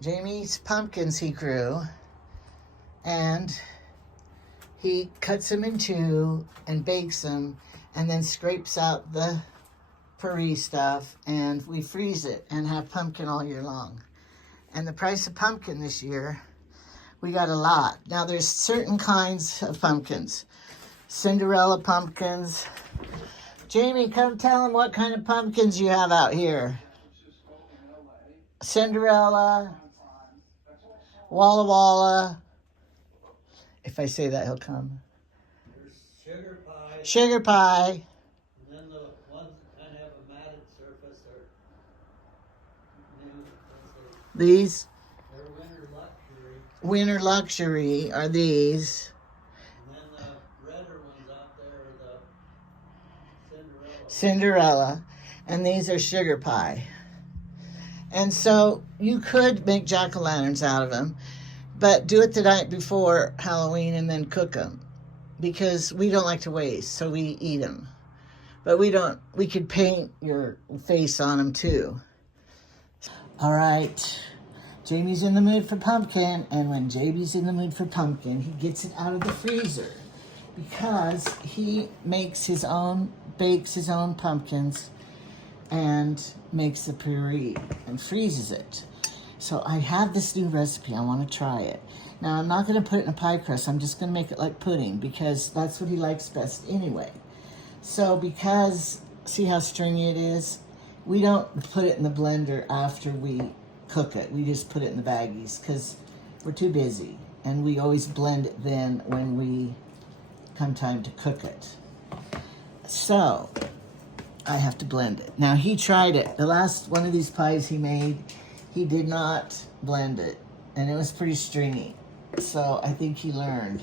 Jamie's pumpkins he grew, and he cuts them in two and bakes them and then scrapes out the puree stuff, and we freeze it and have pumpkin all year long. And the price of pumpkin this year, we got a lot. Now there's certain kinds of pumpkins. Cinderella pumpkins. Jamie, come tell them what kind of pumpkins you have out here. Cinderella, Walla Walla. If I say that, he'll come. There's sugar pie. Sugar pie. And then the ones that kind of have a matted surface are new. These They're winter luxury. winter luxury are these. And then the redder ones out there are the Cinderella. Cinderella. And these are sugar pie. And so you could make jack-o'-lanterns out of them, but do it the night before Halloween and then cook them, because we don't like to waste, so we eat them. But we could paint your face on them too. All right, Jamie's in the mood for pumpkin, and when Jamie's in the mood for pumpkin, he gets it out of the freezer because he makes his own, bakes his own pumpkins and makes the puree and freezes it. So I have this new recipe. I want to try it. Now, I'm not going to put it in a pie crust. I'm just going to make it like pudding because that's what he likes best anyway. So because, see how stringy it is? We don't put it in the blender after we cook it. We just put it in the baggies because we're too busy. And we always blend it then when we come time to cook it. So I have to blend it. Now, he tried it. The last one of these pies he made, he did not blend it, and it was pretty stringy. So I think he learned.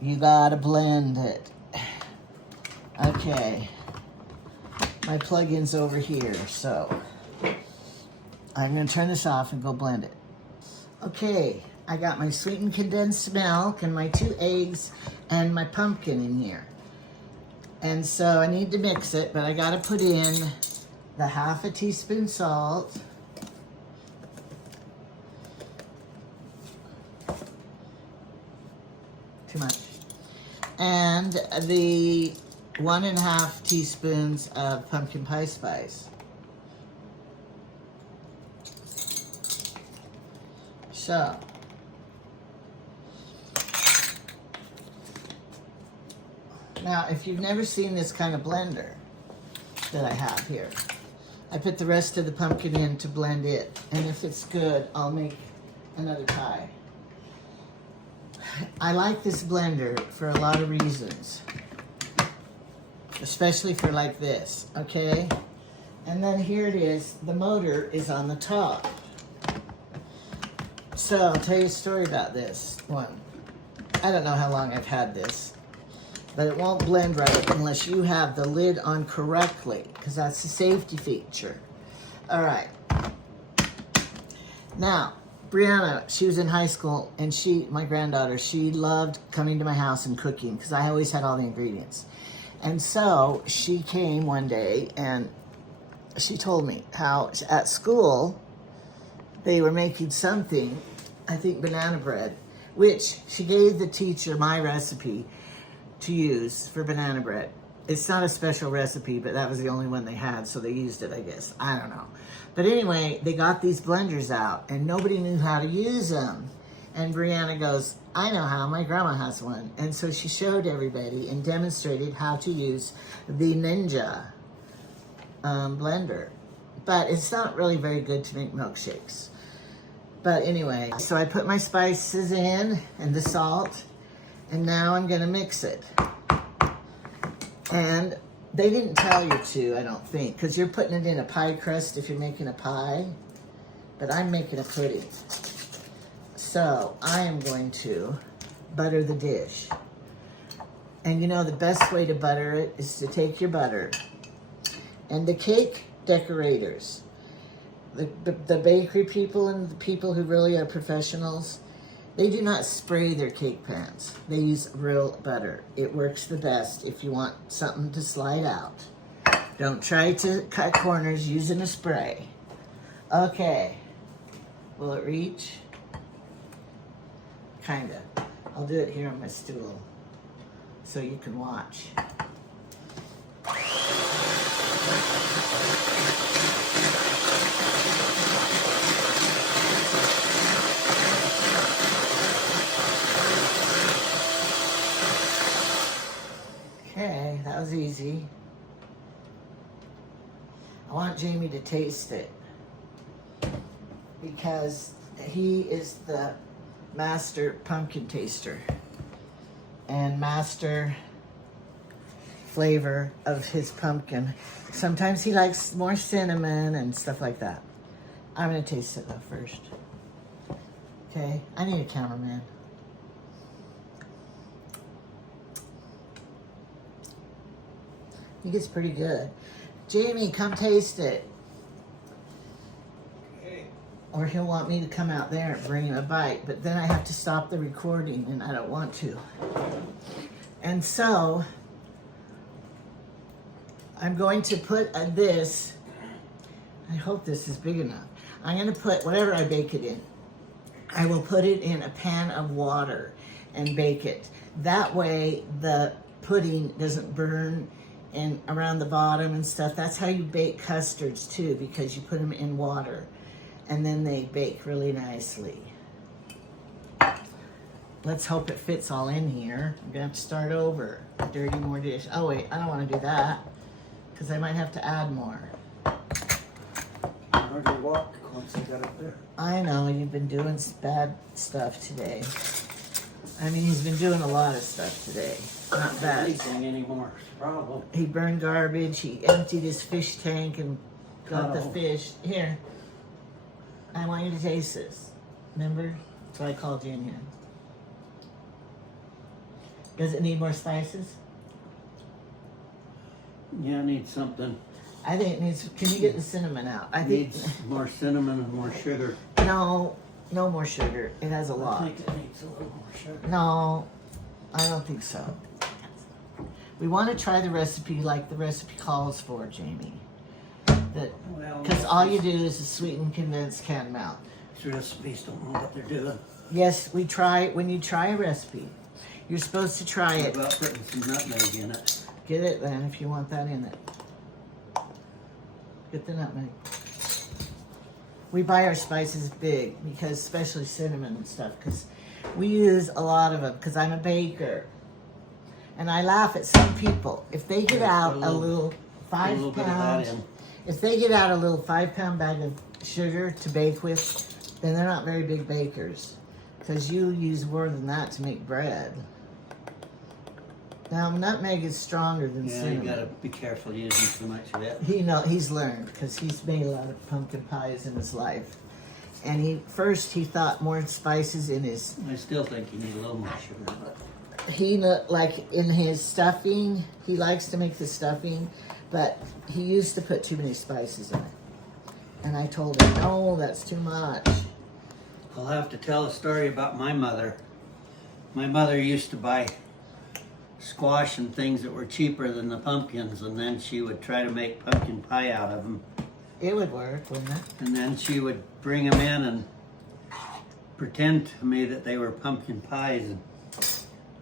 You gotta blend it. Okay. My plug-in's over here, so I'm gonna turn this off and go blend it. Okay, I got my sweetened condensed milk and my 2 eggs and my pumpkin in here. And so I need to mix it, but I gotta put in the 1/2 teaspoon salt. Too much. And the 1.5 teaspoons of pumpkin pie spice. So, now, if you've never seen this kind of blender that I have here, I put the rest of the pumpkin in to blend it. And if it's good, I'll make another pie. I like this blender for a lot of reasons, especially for like this, okay? And then here it is. The motor is on the top. So I'll tell you a story about this one. I don't know how long I've had this, but it won't blend right unless you have the lid on correctly, because that's the safety feature. All right. Now, Brianna, she was in high school, and my granddaughter, she loved coming to my house and cooking, because I always had all the ingredients. And so she came one day, and she told me how at school, they were making something, I think banana bread, which she gave the teacher my recipe to use for banana bread. It's not a special recipe, but that was the only one they had, so they used it, I guess. I don't know. But anyway, they got these blenders out, and nobody knew how to use them. And Brianna goes, I know how, my grandma has one. And so she showed everybody and demonstrated how to use the Ninja blender. But it's not really very good to make milkshakes. But anyway, so I put my spices in and the salt, and now I'm gonna mix it. And they didn't tell you to, I don't think, because you're putting it in a pie crust if you're making a pie, but I'm making a pudding. So I am going to butter the dish. And you know the best way to butter it is to take your butter and the cake decorators, the bakery people and the people who really are professionals, they do not spray their cake pans. They use real butter. It works the best if you want something to slide out. Don't try to cut corners using a spray. Okay. Will it reach? Kinda. I'll do it here on my stool so you can watch. Okay, that was easy. I want Jamie to taste it because he is the master pumpkin taster and master flavor of his pumpkin. Sometimes he likes more cinnamon and stuff like that. I'm gonna taste it though first. Okay, I need a cameraman. I think it's pretty good. Jamie, come taste it. Okay. Or he'll want me to come out there and bring him a bite, but then I have to stop the recording and I don't want to. And so, I'm going to put this, I hope this is big enough. I'm gonna put whatever I bake it in. I will put it in a pan of water and bake it. That way the pudding doesn't burn and around the bottom and stuff. That's how you bake custards too, because you put them in water and then they bake really nicely. Let's hope it fits all in here. I'm gonna have to start over. Dirty more dish. Oh wait, I don't wanna do that because I might have to add more. I already walked once I got up there. I know, you've been doing bad stuff today. I mean, he's been doing a lot of stuff today. Not bad. Anything anymore is a problem. He burned garbage, he emptied his fish tank and got the Uh-oh. fish. Here, I want you to taste this. Remember? That's why I called you in here. Does it need more spices? Yeah, I need something. I think it needs, can you get the cinnamon out? I think, Needs more cinnamon and more sugar. no more sugar. It has a I lot. think it needs a little more sugar. No, I don't think so. We want to try the recipe like the recipe calls for, Jamie. Well, Because all you do is a sweetened condensed canned milk. these recipes don't know what they're doing. Yes, we try, when you try a recipe, you're supposed to try What it. about putting some nutmeg in it? Get it then if you want that in it. Get the nutmeg. We buy our spices big, because especially cinnamon and stuff, because we use a lot of them, because I'm a baker. And I laugh at some people. If they get Yeah, out put a a little Put a 5 little bit of that pounds, in. if they get out a little 5-pound bag of sugar to bake with, then they're not very big bakers. Because you use more than that to make bread. Now, nutmeg is stronger than Yeah, you cinnamon. gotta be careful using too much of it. He's learned, because he's made a lot of pumpkin pies in his life. And he thought more spices in his, I still think you need a little more sugar, but like in his stuffing, he likes to make the stuffing, but he used to put too many spices in it. And I told him, no, that's too much. I'll have to tell a story about my mother. My mother used to buy squash and things that were cheaper than the pumpkins, and then she would try to make pumpkin pie out of them. It would work, wouldn't it? And then she would bring them in and pretend to me that they were pumpkin pies, and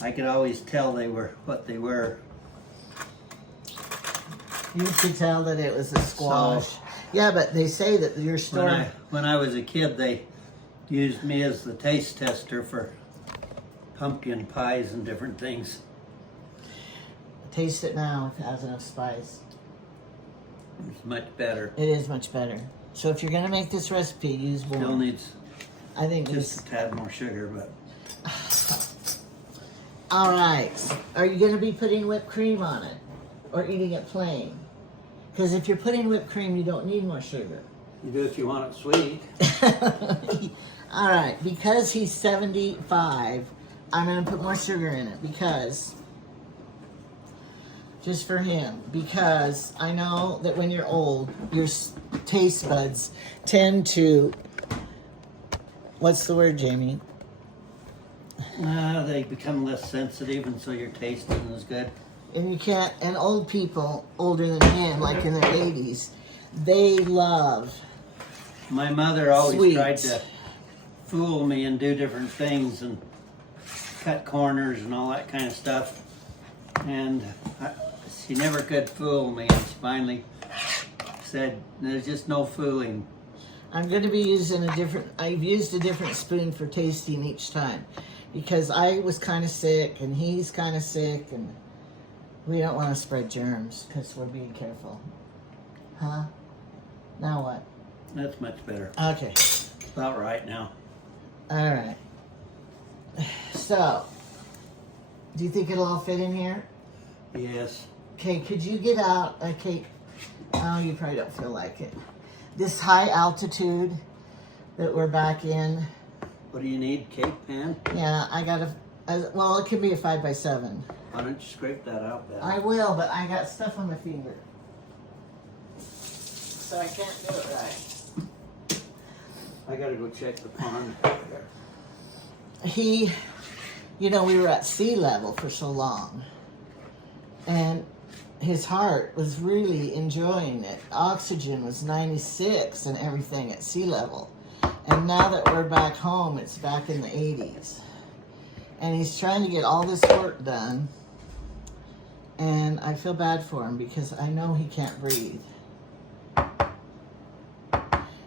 I could always tell they were what they were. You could tell that it was a squash. Yeah, but they say that your store... When I was a kid, they used me as the taste tester for pumpkin pies and different things. Taste it now if it has enough spice. It's much better. It is much better. So if you're going to make this recipe, use more. Still needs I think just a tad more sugar, but All right. Are you going to be putting whipped cream on it? Or eating it plain? Because if you're putting whipped cream, you don't need more sugar. you do if you want it sweet. All right. Because he's 75, I'm going to put more sugar in it. Because... just for him, because I know that when you're old, your taste buds tend to, what's the word, Jamie? They become less sensitive, and so your taste isn't as good. And you can't, and old people, older than him, like in their 80s, they love My mother always Sweet. tried to fool me and do different things and cut corners and all that kind of stuff. And she never could fool me, and she finally said, there's just no fooling. I'm going to be using I've used a different spoon for tasting each time because I was kind of sick and he's kind of sick and we don't want to spread germs because we're being careful. Huh? Now what? That's much better. Okay. About right now. All right. So, do you think it'll all fit in here? Yes. Okay, could you get out, okay, oh, you probably don't feel like it. This high altitude that we're back in. What do you need? Cake pan? Yeah, I got well, it could be a 5x7. Why don't you scrape that out, Beth? I will, but I got stuff on my finger. So I can't do it right. I gotta go check the pond. We were at sea level for so long. And his heart was really enjoying it. Oxygen was 96 and everything at sea level. And now that we're back home, it's back in the 80s. And he's trying to get all this work done. And I feel bad for him because I know he can't breathe.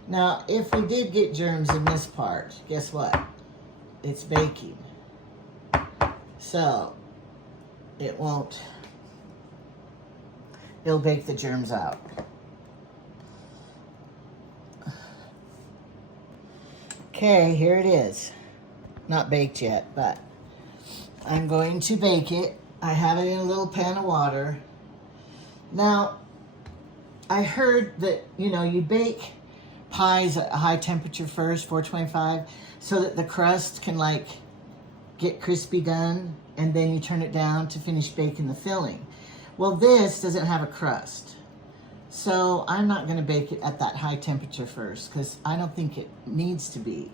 Now, if we did get germs in this part, guess what? It's baking. So, it'll bake the germs out. Okay, here it is. Not baked yet, but I'm going to bake it. I have it in a little pan of water. Now, I heard that, you bake pies at a high temperature first, 425, so that the crust can get crispy done, and then you turn it down to finish baking the filling. Well, this doesn't have a crust. So I'm not gonna bake it at that high temperature first because I don't think it needs to be.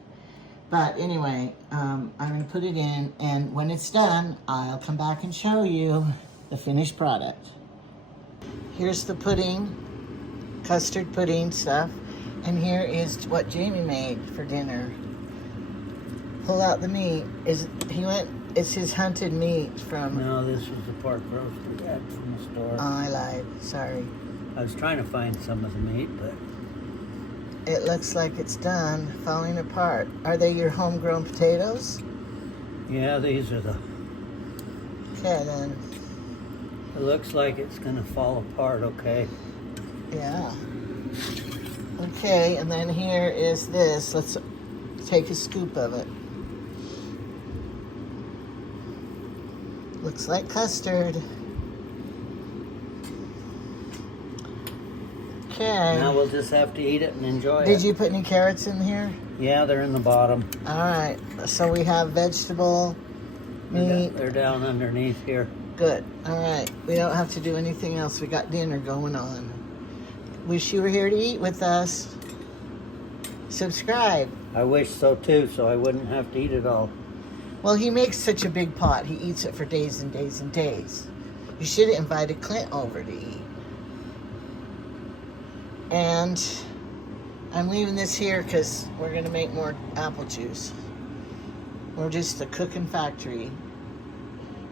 But anyway, I'm gonna put it in, and when it's done, I'll come back and show you the finished product. Here's the pudding, custard pudding stuff. And here is what Jamie made for dinner. Pull out the meat. It's his hunted meat from... No, this was the pork roast we had from the store. Oh, I lied. Sorry. I was trying to find some of the meat, but... It looks like it's done, falling apart. Are they your homegrown potatoes? Yeah, these are the... Okay, then. It looks like it's gonna fall apart, okay? Yeah. Okay, and then here is this. Let's take a scoop of it. Looks like custard. Okay. Now we'll just have to eat it and enjoy it. Did you put any carrots in here? Yeah, they're in the bottom. All right. So we have vegetable, meat. They're down underneath here. Good. All right. We don't have to do anything else. We got dinner going on. Wish you were here to eat with us. Subscribe. I wish so too, so I wouldn't have to eat it all. Well, he makes such a big pot. He eats it for days and days and days. You should have invited Clint over to eat. And I'm leaving this here because we're going to make more apple juice. We're just a cooking factory.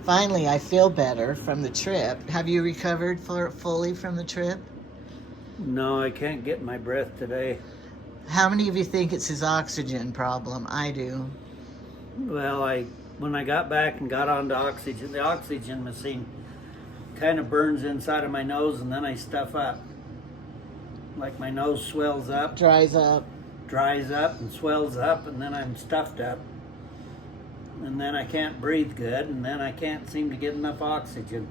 Finally, I feel better from the trip. Have you recovered fully from the trip? No, I can't get my breath today. How many of you think it's his oxygen problem? I do. Well, when I got back and got onto oxygen, the oxygen machine kind of burns inside of my nose, and then I stuff up. Like my nose swells up. Dries up. Dries up and swells up, and then I'm stuffed up. And then I can't breathe good, and then I can't seem to get enough oxygen.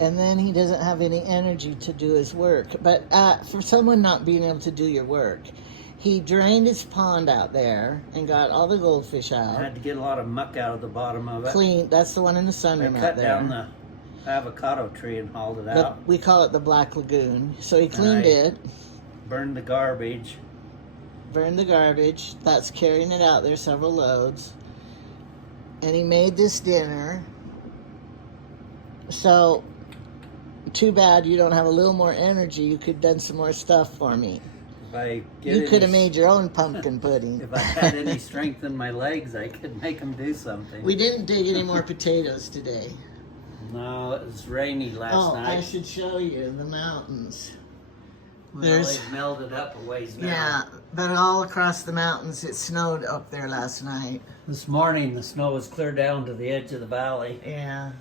And then he doesn't have any energy to do his work. But for someone not being able to do your work, he drained his pond out there and got all the goldfish out. I had to get a lot of muck out of the bottom of it. Clean. That's the one in the sunroom out there. I cut down the avocado tree and hauled it out. We call it the Black Lagoon. So he cleaned it. Burned the garbage. Burned the garbage. That's carrying it out there, several loads. And he made this dinner. So, too bad you don't have a little more energy. You could have done some more stuff for me. If I get You could have any- made your own pumpkin pudding. If I had any strength in my legs, I could make them do something. We didn't dig any more potatoes today. No, it was rainy last Oh, I night. should show you the mountains. Well, there's- they've melted up a ways now. Yeah, but all across the mountains, it snowed up there last night. This morning, the snow was clear down to the edge of the valley. Yeah.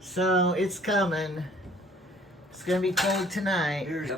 So it's coming. It's gonna be cold tonight. Here's